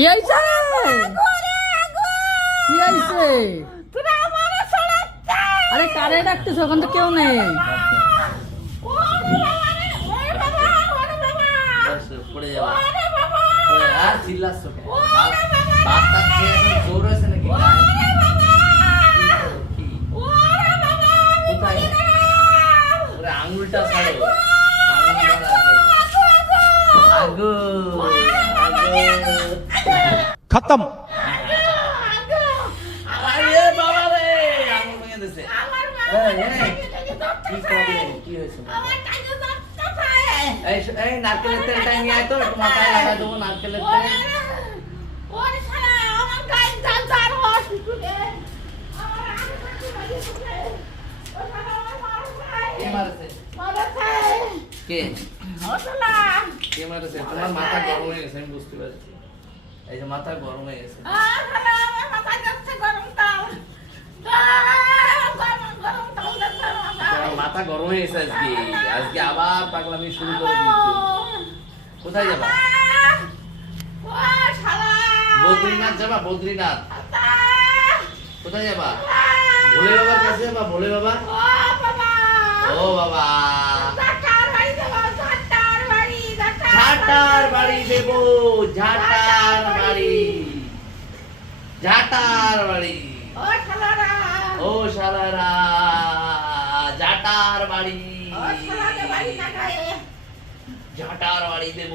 কি আইছে কি হয়েছে আরে কারে ডাকতেছ? ওখান তো কেউ নেই। এই নারকেলের তেলটা নিয়ে আয় তো মাথায় লাগা দেবো নারকেলের তেল। কে মারেছে? কে? কে মারেছে? তোমার মাথা গরম হয়ে গেছে আমি বুঝতে পারছি। এই যে মাথা গরম হয়ে গেছে। মাথা গরম হয়ে গেছে আজকে। আজকে আবার পাগলামি শুরু করে দিচ্ছি। কোথায় যাবা? বদ্রীনাথ যাবা বদ্রীনাথ? কোথায় যাবা? ভোলে বাবার কাছে যাবা ভোলে বাবা। ও বাবা। ঝাটার বাড়ি দেব ঝাটার বাড়ি। ঝাটার বাড়ি। ও শালারা। ঝাটার বাড়ি। ঝাটার বাড়ি দেব।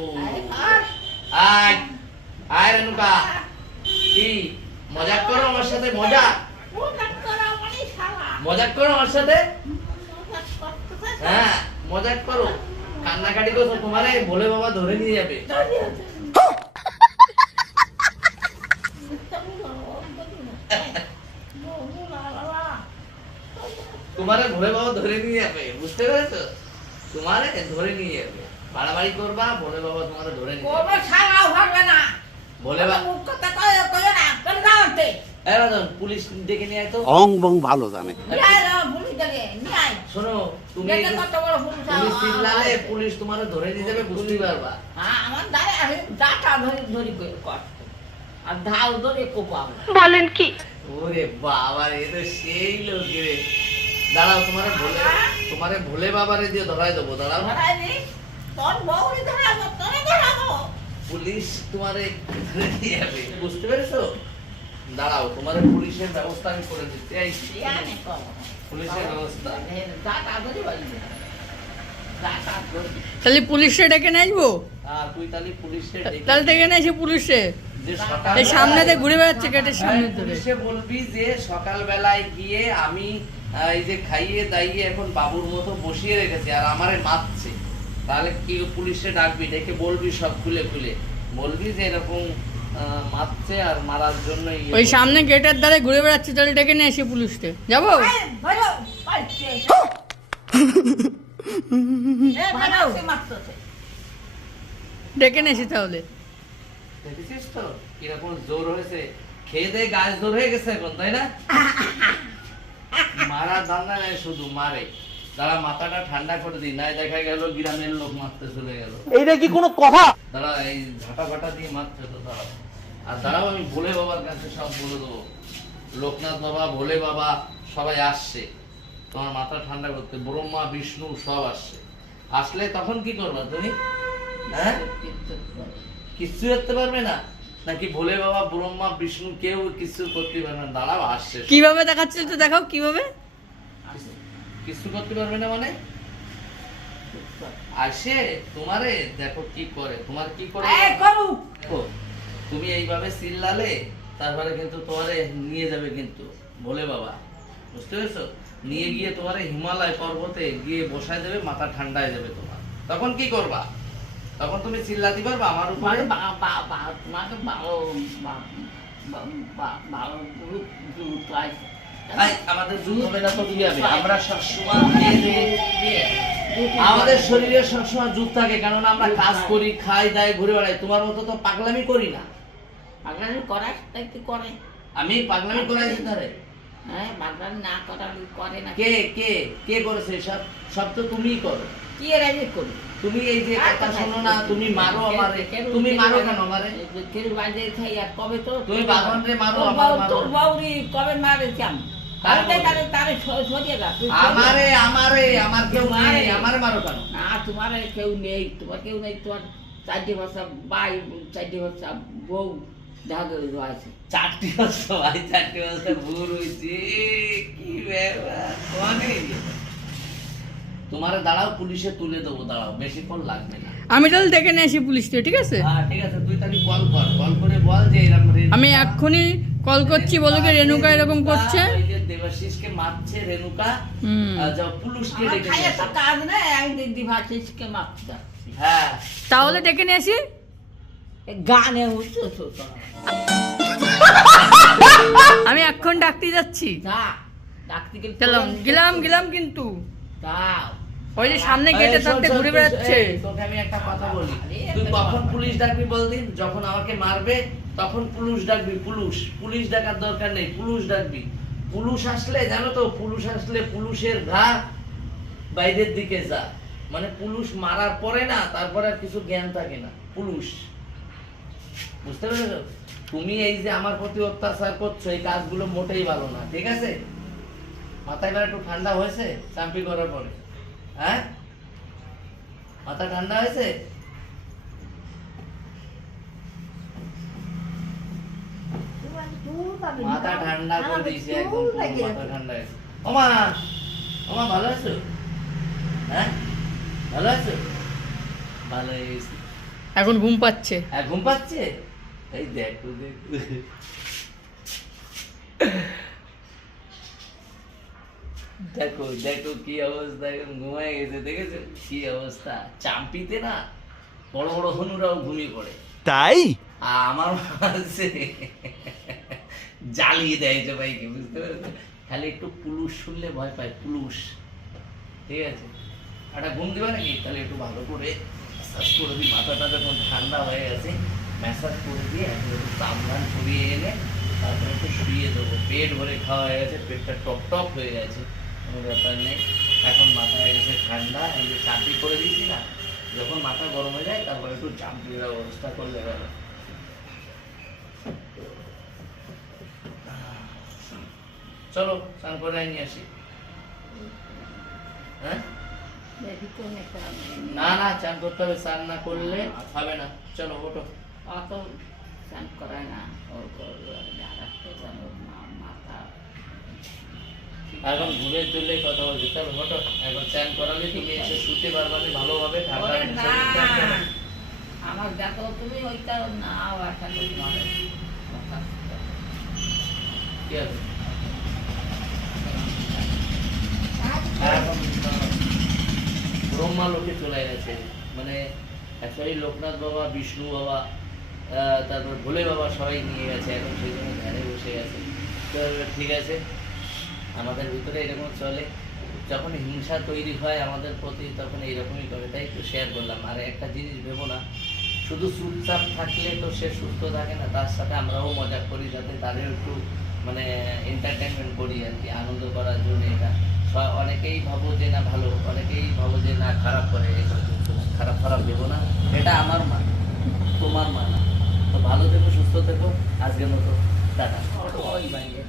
আয় আয় রেনুকা কি মজাক করো আমার সাথে মজা? মজাক করো আমার সাথে? হ্যাঁ মজাক করো। কান্নাকাটি করছ তোমারে ভোলে বাবা ধরে নিয়ে যাবে। তোমারে ভোলে বাবা ধরে নিয়ে যাবে বুঝতে পেরেছ? তোমারে ধরে নিয়ে যাবে। বাড়াবাড়ি করবা ভোলে বাবা তোমারে ধরে নিয়ে যাবে। ভোলে বাবা পুলিশ ডেকে নিয়ে আয় তো। অং বং ভালো জানে। যে- তুমি পুলিশ তোমারে ধরে নিয়ে যাবে বুঝতে পারবা। আমার দাঁড়ে আমি দাঁটা ধরে ধরি করে। আর ঢাল ধরে কোপাবো বলেন কি? ওরে বাবা রে এ তো সেই লোক রে। দাঁড়াও তোমারে ভোলে তোমারে ভোলে বাবারে দিয়ে ধরাই দেবো দাঁড়াও। ধরাই নি তোর বউরি ধরাবো তোরে ধরাবো। পুলিশ তোমারে ধরে নিয়ে যাবে বুঝতে পেরেছ? দাঁড়াও তোমারে পুলিশের ব্যবস্থা আমি করে দিতে পুলিশের ব্যবস্থা। তাহলে পুলিশে ডেকে নিয়ে আসব? আর তুই তাহলে ডেকে- তাহলে ডেকে নিয়ে আসি পুলিশে? এই সামনে ঘুরে বেড়াচ্ছে গেটের সামনে ধরে। পুলিশে বলবি যে সকালবেলায় গিয়ে আমি এই যে খাইয়ে দাইয়ে এখন বাবুর মতো বসিয়ে রেখেছি আর আমারে মারছে। তাহলে কি পুলিশে ডাকবি? ডেকে বলবি সব খুলে খুলে। বলবি যে এরকম মারছে আর মারার জন্য ওই সামনে গেটের দ্বারে ঘুরে বেড়াচ্ছে তাহলে ডেকে নিয়ে আসি পুলিশকে। যাব? ধরো ধরো ডেকে তাহলে। দেখেছিস তো? কীরকম জোর হয়েছে। খেয়ে দিয়ে গাছ জোর হয়ে গেছে এখন তাই না? মারা ধান্দা নেই শুধু মারে। দাঁড়া মাথাটা ঠান্ডা করে দিই নাই দেখা গেল গ্রামের লোক মারতে চলে গেল। এইটা কি কোনো কথা? দাঁড়া এই ঝাঁটা ফাটা দিয়ে মারছে তো আর দাঁড়াও আমি ভোলে বাবার কাছে সব বলে দেবো। লোকনাথ বাবা ভোলে বাবা সবাই আসছে। তোমার মাথা ঠান্ডা করতে ব্রহ্মা বিষ্ণু সব আসছে। আসলে তখন কি করবা তুমি? হ্যাঁ? কিচ্ছু করতে পারবে না? নাকি ভোলে বাবা ব্রহ্মা বিষ্ণু কেউ কিছু করতে পারবে না? দাঁড়াও আসছে কীভাবে দেখাচ্ছে তো দেখাও কীভাবে? কিছু করতে পারবে না মানে? আসে তোমারে দেখো কি করে তোমার কি করে? এ করু দেখো, তুমি এইভাবে চিল্লালে তারপরে কিন্তু তোমারে নিয়ে যাবে কিন্তু। বলে বাবা বুঝতে পেরেছ? নিয়ে গিয়ে তোমারে হিমালয় পর্বতে গিয়ে বসায় দেবে মাথা ঠান্ডায় যাবে তোমার। তখন কি করবা? তখন তুমি চিল্লাতে পারবা আমার উপরে? তোমাকে ভালো আমাদের যুদ্ধ হবে না তো হবে? আমরা সবসময় দেয়ে আমাদের শরীরে সবসময় যুগ থাকে কারণ আমরা কাজ করি খাই দাই ঘুরে বেড়াই। তোমার মতো তো পাগলামি করি না। বাগানি করার তাই কি করে। আমি পাগলামি করাই পারে হ্যাঁ বাগান না করার করে না। কে কে কে করেছে সব সব তো তুমিই করো। কি এর আগে করি? তুমি এই যে কথা শোনো না তুমি মারো আমারে। তুমি মারো কেন আমারে? কেউ বাজে খাই আর কবে তো তুমি বাগান রে মারো, আমার তোর বাউরি কবে মারেছিলাম কার তারে বাবু? তারে তারে স- সরিয়ে দাও তুই সরিয়ে আমারে আমারে আমার কেউ মারে। আমারে মারো কেন? না তোমার কেউ নেই তোমার কেউ নেই তোমার চারটে বছর বাই চারটে বছর বউ চারটি বছর ভাই চারটি বছর ভুল হয়েছে কি ব্যাপার? তোমারে দাঁড়াও পুলিশে তুলে দেবো দাঁড়াও বেশিক্ষণ লাগবে না। আমি তাহলে দেখে নিয়ে আসি পুলিশকে ঠিক আছে? হ্যাঁ ঠিক আছে তুই তাহলে কল কর কল করে বল যে আমি এক্ষুনি কল করছি বলো রেণুকা এরকম করছে? হ্যাঁ। তাহলে ডেকে নিয়ে আসি। গানে উঠছো তো আমি এখন ডাকতে যাচ্ছি। চলো গেলাম গেলাম কিন্তু। ওই যে সামনে গেটে থাকতে ঘুরে বেড়াচ্ছে। তোকে আমি একটা কথা বলি। তুই কখন পুলিশ ডাকবি বলদিন? যখন আমাকে মারবে তখন পুলিশ ডাকবি পুলিশ। পুলিশ ডাকার দরকার নেই পুলিশ ডাকবি। পুলিশ আসলে, জানো তো পুলিশ আসলে পুলিশের ঘা বাইরের দিকে যা মানে পুলিশ মারার পরে না, তারপরে আর কিছু জ্ঞান থাকে না পুলিশ বুঝতে পেরেছ? তুমি এই যে আমার প্রতি অত্যাচার করছ, এই কাজগুলো মোটেই ভালো না, ঠিক আছে? মাথায় এবার একটু ঠান্ডা হয়েছে, চাম্পি করার পরে হ্যাঁ? মাথা ঠান্ডা হয়েছে? মাথা ঠান্ডা করে দিয়েছি একদম মাথা ঠান্ডা ওমা ওমা ভালো আছো? হ্যাঁ? ভালো আছো? ভালো এখন ঘুম পাচ্ছে। ঘুম পাচ্ছে? এই দেখো দেখো। দেখো দেখো কি অবস্থা এখন ঘুমায় গেছে দেখেছ? কি অবস্থা? চাম্পিতে না বড় বড় হনুরাও ঘুমিয়ে পড়ে। তাই? আমার আছে। জ্বালিয়ে দেয় যে ভাইকে বুঝতে পেরেছ খালি একটু পুলুশ শুনলে ভয় পায় পুলুশ ঠিক আছে? একটা ঘুম দিবে নাকি? তাহলে একটু ভালো করে ম্যাসাজ করে দিই। মাথাটা যখন ঠান্ডা হয়ে গেছে ম্যাসাজ করে দিয়ে এখন একটু সাবধান করিয়ে এনে তারপরে একটু শুয়ে দেবো। পেট ভরে খাওয়া হয়ে গেছে, পেটটা টপ টপ হয়ে গেছে। কোনো ব্যাপার নেই। এখন মাথা হয়ে গেছে ঠান্ডা, এই যে চাকরি করে দিয়েছি না, যখন মাথা গরম হয়ে যায়, তারপরে একটু চামড়ির ব্যবস্থা করলে গেল চলো স্নান করে নিয়ে আসি। হ্যাঁ? না না চান করতে হবে স্নান না করলে হবে না। চলো ওঠো। অত স্নান করায় না এখন ঘুরে তুললে কথা বলছি চলো ওঠো। এখন চান করালে তুমি এসে শুতে পারবানি ভালোভাবে। আমার দেখো তুমি ওইটা না মারে কি আছে এখন ব্রহ্মা লোকে চলে গেছে মানে অ্যাকচুয়ালি লোকনাথ বাবা, বিষ্ণু বাবা তারপর ভোলে বাবা সবাই নিয়ে গেছে, এখন সেই জন্য ধ্যানে বসে গেছে তো ঠিক আছে, আমাদের ভিতরে এরকম চলে। যখন হিংসা তৈরি হয় আমাদের প্রতি, তখন এইরকমই করে। তাই একটু শেয়ার করলাম। আর একটা জিনিস ভেবো না, শুধু চুপচাপ থাকলে তো সে সুস্থ থাকে না, তার সাথে আমরাও মজা করি, যাতে তাদের একটু মানে এন্টারটেনমেন্ট করি আর কি, আনন্দ করার জন্য এটা। স- অনেকেই ভাবো যে না ভালো অনেকেই ভাবো যে না খারাপ করে খারাপ খারাপ দেবো না। এটা আমার মান তোমার মান না। তো ভালো থেকো সুস্থ থেকো আজকের মতো টাটা। ওই বাইরে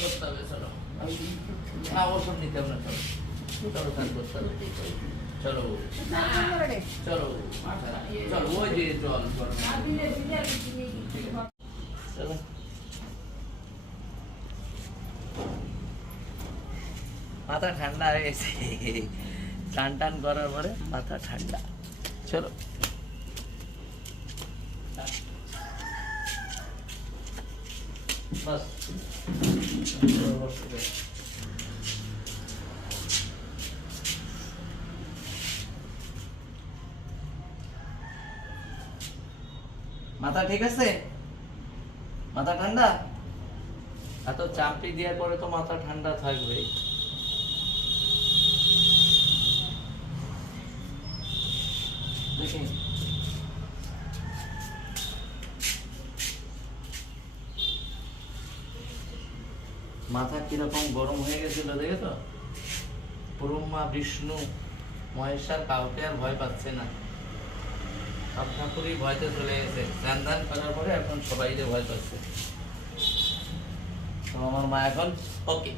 করতে হবে চলো না ওসব নিতে হবে না চলো। চলো স্নান করতে হবে। চলো। চলো চলো ওই যে জল। চলো। মাথা ঠান্ডা হয়ে গেছে। টান টান করার পরে মাথা ঠান্ডা। চলো। মাথা ঠিক আছে? মাথা ঠান্ডা? এত চাপি দেওয়ার পরে তো মাথা ঠান্ডা থাকবেই। মাথা কীরকম গরম হয়ে গেছিল দেখে তো ব্রহ্মা, বিষ্ণু, মহেশ্বর কাউকে আর ভয় পাচ্ছে না। সব ঠাকুরই ভয়তে চলে গেছে। ধ্যান ধ্যান করার পরে এখন সবাই ভয় পাচ্ছে। আমার মা এখন ওকে